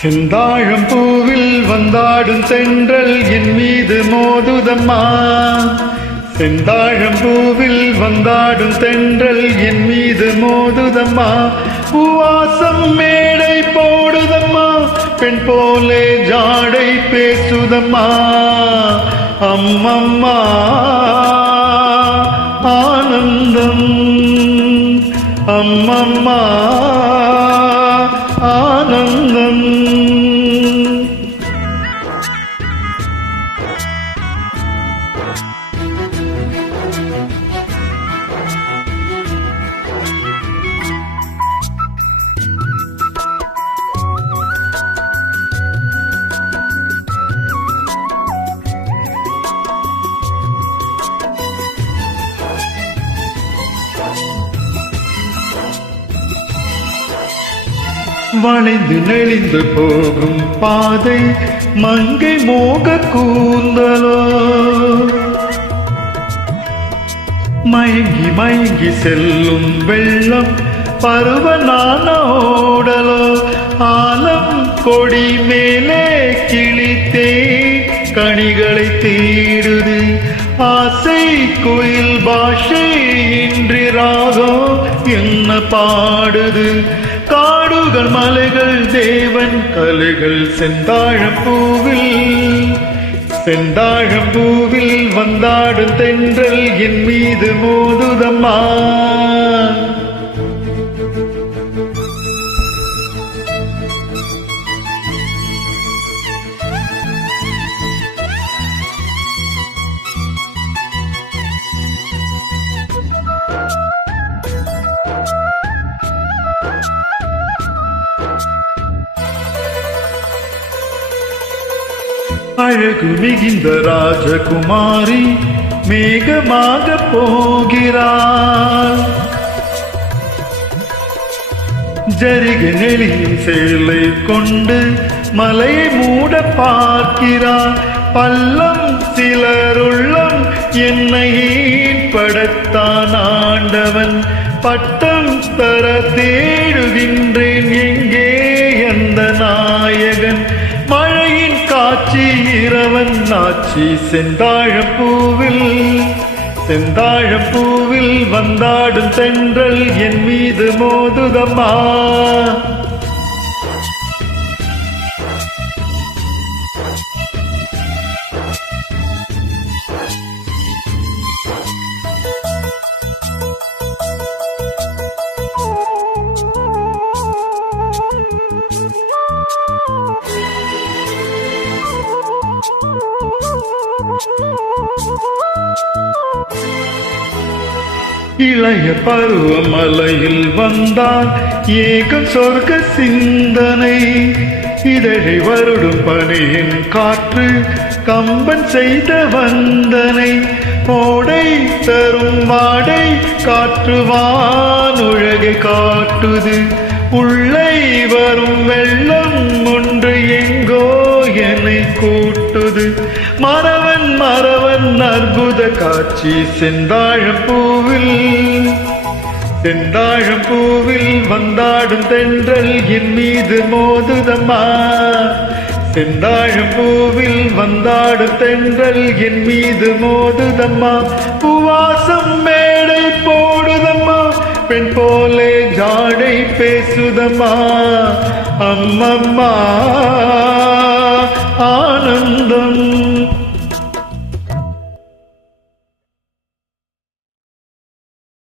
செந்தாழம் பூவில் வந்தாடும் தென்றல் என் மீது மோதுதம்மா. செந்தாழம் பூவில் வந்தாடும் தென்றல் என் மீது மோதுதம்மா. பூவாசம் மேடை போடுதம்மா, பெண் போலே ஜாடை பேசுதம்மா. அம்மம்மா ஆனந்தம், அம்மம்மா ஆனந்தம். வளைந்து நெளிந்து போகும் பாதை மங்கை மோக கூந்தலோ, மயங்கி மயங்கி செல்லும் வெள்ளம் பருவனான ஓடலோ. ஆலம் கொடி மேலே கிளித்தே கனிகளை தேடுது, ஆசை குயில் பாஷை இன்றி ராகம் என்ன பாடுது. காடுகள் மலைகள் தேவன் கலைகள் செந்தாழம் பூவில், செந்தாழம் பூவில் வந்தாடும் தென்றல் என் மீது மோதுதம்மா. அழகு மிகுந்த ராஜகுமாரி மேகமாக போகிறாள், ஜரிகை நெளியும் சேலை கொண்டு மலையை மூட பார்க்கிறாள். பள்ளம் சிலருள்ளம் என்னை படத்தான் ஆண்டவன், பட்டம் தர தேடுகின்றேன் எங்கே அந்த நாயகன். மழையின் காட்சி இரவன் ஆட்சி செந்தாழம் பூவில், செந்தாழம் பூவில் வந்தாடும் தென்றல் என் மீது மோதுதம்மா. இளைய பருவமலையில் வந்தால் ஏகம் சொர்க்க சிந்தனை, இதழை வருடும் பனியின் காற்று கம்பன் செய்த வந்தனை. ஓடை தரும் வாடை காற்று வானுலகை காட்டுது, உள்ளே வரும் வெள்ளம் ஒன்று எங்கோ என்னை கூட்டுது. மறவன் மறவன் அற்புத காட்சி செந்தாழம் பூவில், செந்தாழம் பூவில் வந்தாடும் தென்றல் என் மீது மோதுதம்மா. செந்தாழம் பூவில் வந்தாடும் தென்றல் என் மீது மோதுதம்மா. பூவாசம் மேடை போடுதம்மா, பெண் போலே ஜாடை பேசுதம்மா. அம்மம்மா ஆனந்தம்.